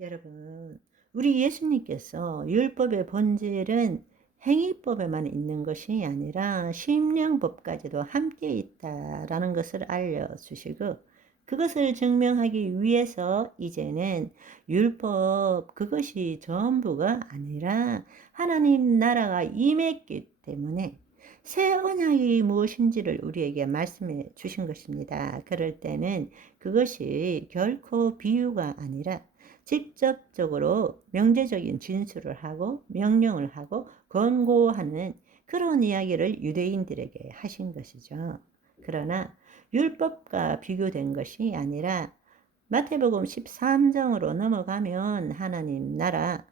여러분, 우리 예수님께서 율법의 본질은 행위법에만 있는 것이 아니라 심령법까지도 함께 있다라는 것을 알려주시고, 그것을 증명하기 위해서 이제는 율법 그것이 전부가 아니라 하나님 나라가 임했기 때문에 새 언약이 무엇인지를 우리에게 말씀해 주신 것입니다. 그럴 때는 그것이 결코 비유가 아니라 직접적으로 명제적인 진술을 하고 명령을 하고 권고하는 그런 이야기를 유대인들에게 하신 것이죠. 그러나 율법과 비교된 것이 아니라 마태복음 13장으로 넘어가면 하나님 나라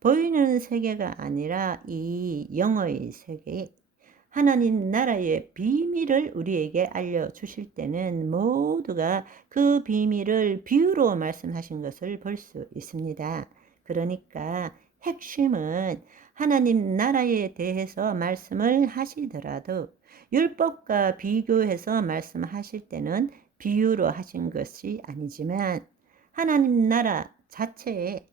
보이는 세계가 아니라 이 영어의 세계 하나님 나라의 비밀을 우리에게 알려주실 때는 모두가 그 비밀을 비유로 말씀하신 것을 볼 수 있습니다. 그러니까 핵심은 하나님 나라에 대해서 말씀을 하시더라도 율법과 비교해서 말씀하실 때는 비유로 하신 것이 아니지만 하나님 나라 자체에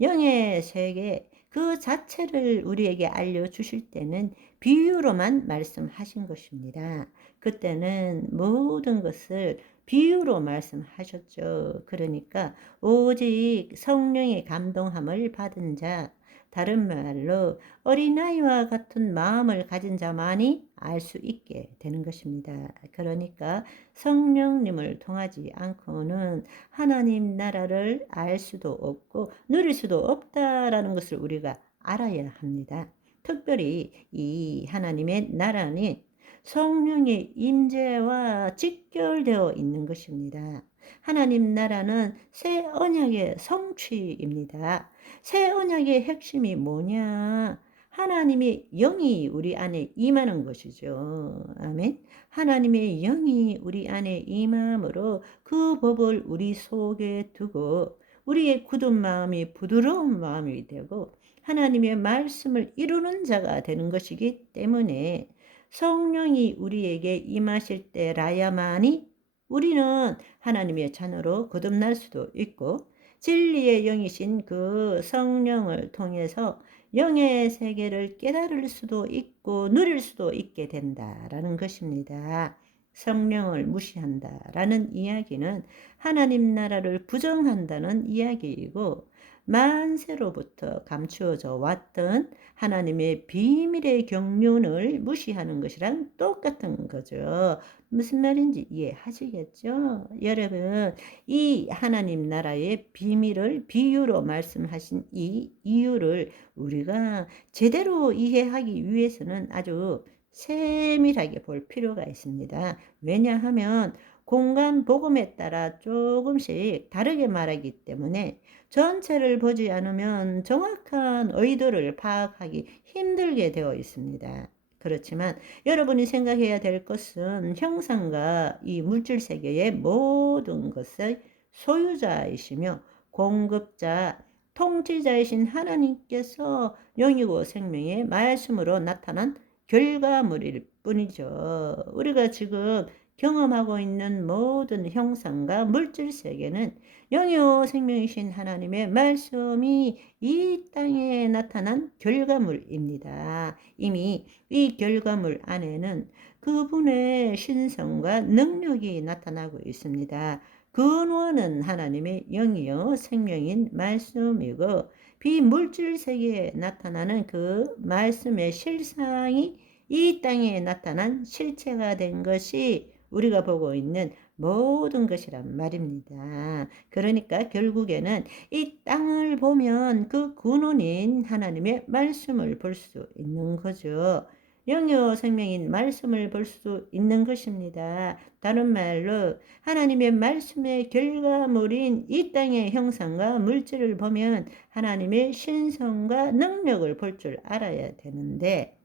영의 세계 그 자체를 우리에게 알려주실 때는 비유로만 말씀하신 것입니다. 그때는 모든 것을 비유로 말씀하셨죠. 그러니까 오직 성령의 감동함을 받은 자, 다른 말로 어린아이와 같은 마음을 가진 자만이 알 수 있게 되는 것입니다. 그러니까 성령님을 통하지 않고는 하나님 나라를 알 수도 없고 누릴 수도 없다라는 것을 우리가 알아야 합니다. 특별히 이 하나님의 나라는 성령의 임재와 직결되어 있는 것입니다. 하나님 나라는 새 언약의 성취입니다. 새 언약의 핵심이 뭐냐? 하나님의 영이 우리 안에 임하는 것이죠. 아멘. 하나님의 영이 우리 안에 임함으로 그 법을 우리 속에 두고 우리의 굳은 마음이 부드러운 마음이 되고 하나님의 말씀을 이루는 자가 되는 것이기 때문에 성령이 우리에게 임하실 때라야만이 우리는 하나님의 자녀로 거듭날 수도 있고 진리의 영이신 그 성령을 통해서 영의 세계를 깨달을 수도 있고 누릴 수도 있게 된다라는 것입니다. 성령을 무시한다라는 이야기는 하나님 나라를 부정한다는 이야기이고 만세로부터 감추어져 왔던 하나님의 비밀의 경륜을 무시하는 것이랑 똑같은 거죠. 무슨 말인지 이해하시겠죠? 여러분, 이 하나님 나라의 비밀을 비유로 말씀하신 이 이유를 우리가 제대로 이해하기 위해서는 아주 세밀하게 볼 필요가 있습니다. 왜냐하면 공간 복음에 따라 조금씩 다르게 말하기 때문에 전체를 보지 않으면 정확한 의도를 파악하기 힘들게 되어 있습니다. 그렇지만 여러분이 생각해야 될 것은 형상과 이 물질 세계의 모든 것의 소유자이시며 공급자, 통치자이신 하나님께서 영이고 생명의 말씀으로 나타난 결과물일 뿐이죠. 우리가 지금 경험하고 있는 모든 형상과 물질 세계는 영이요 생명이신 하나님의 말씀이 이 땅에 나타난 결과물입니다. 이미 이 결과물 안에는 그분의 신성과 능력이 나타나고 있습니다. 근원은 하나님의 영이요 생명인 말씀이고 비물질 세계에 나타나는 그 말씀의 실상이 이 땅에 나타난 실체가 된 것이 우리가 보고 있는 모든 것이란 말입니다. 그러니까 결국에는 이 땅을 보면 그 근원인 하나님의 말씀을 볼 수 있는 거죠. 영요 생명인 말씀을 볼 수 있는 것입니다. 다른 말로 하나님의 말씀의 결과물인 이 땅의 형상과 물질을 보면 하나님의 신성과 능력을 볼 줄 알아야 되는데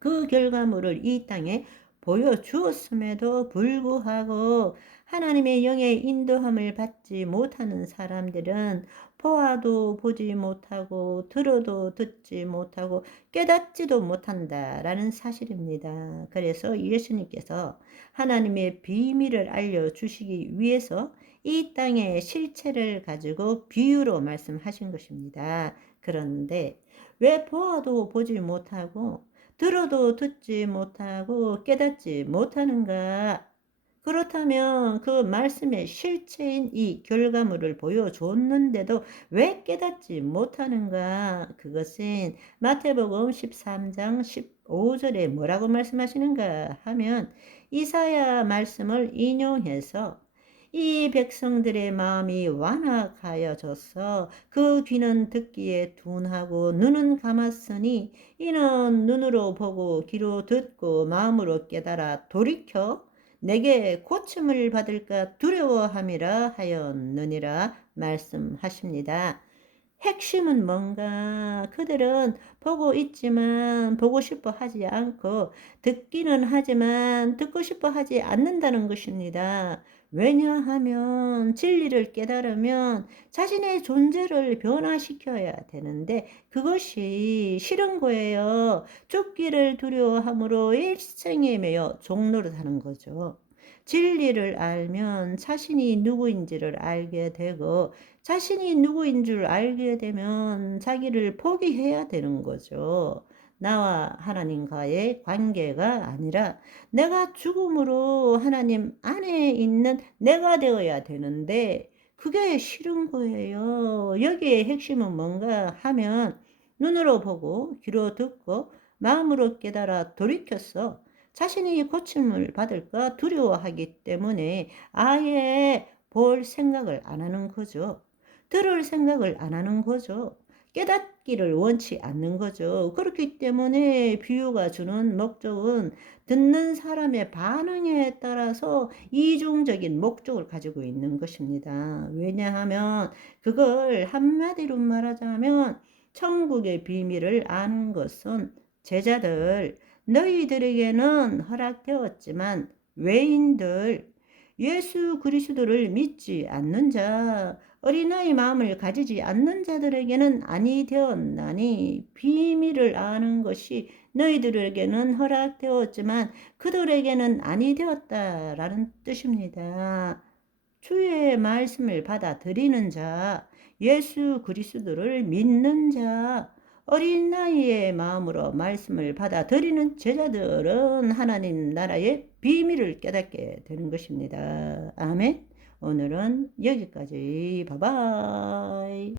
그 결과물을 이 땅에 보여주었음에도 불구하고 하나님의 영의 인도함을 받지 못하는 사람들은 보아도 보지 못하고 들어도 듣지 못하고 깨닫지도 못한다라는 사실입니다. 그래서 예수님께서 하나님의 비밀을 알려주시기 위해서 이 땅의 실체를 가지고 비유로 말씀하신 것입니다. 그런데 왜 보아도 보지 못하고 들어도 듣지 못하고 깨닫지 못하는가? 그렇다면 그 말씀의 실체인 이 결과물을 보여줬는데도 왜 깨닫지 못하는가? 그것은 마태복음 13장 15절에 뭐라고 말씀하시는가 하면 이사야 말씀을 인용해서 이 백성들의 마음이 완악하여져서 그 귀는 듣기에 둔하고 눈은 감았으니 이는 눈으로 보고 귀로 듣고 마음으로 깨달아 돌이켜 내게 고침을 받을까 두려워함이라 하였느니라 말씀하십니다. 핵심은 뭔가? 그들은 보고 있지만 보고 싶어 하지 않고 듣기는 하지만 듣고 싶어 하지 않는다는 것입니다. 왜냐하면 진리를 깨달으면 자신의 존재를 변화시켜야 되는데 그것이 싫은 거예요. 쫓기를 두려워함으로 일생에 매여 종노릇하는 거죠. 진리를 알면 자신이 누구인지를 알게 되고 자신이 누구인 줄 알게 되면 자기를 포기해야 되는 거죠. 나와 하나님과의 관계가 아니라 내가 죽음으로 하나님 안에 있는 내가 되어야 되는데 그게 싫은 거예요. 여기에 핵심은 뭔가 하면 눈으로 보고 귀로 듣고 마음으로 깨달아 돌이켰어. 자신이 고침을 받을까 두려워하기 때문에 아예 볼 생각을 안 하는 거죠. 들을 생각을 안 하는 거죠. 깨닫기를 원치 않는 거죠. 그렇기 때문에 비유가 주는 목적은 듣는 사람의 반응에 따라서 이중적인 목적을 가지고 있는 것입니다. 왜냐하면 그걸 한마디로 말하자면 천국의 비밀을 아는 것은 제자들, 너희들에게는 허락되었지만 외인들, 예수 그리스도를 믿지 않는 자, 어린아이 마음을 가지지 않는 자들에게는 아니 되었나니 비밀을 아는 것이 너희들에게는 허락되었지만 그들에게는 아니 되었다라는 뜻입니다. 주의 말씀을 받아들이는 자, 예수 그리스도를 믿는 자, 어린 나이의 마음으로 말씀을 받아들이는 제자들은 하나님 나라의 비밀을 깨닫게 되는 것입니다. 아멘. 오늘은 여기까지. 바이바이.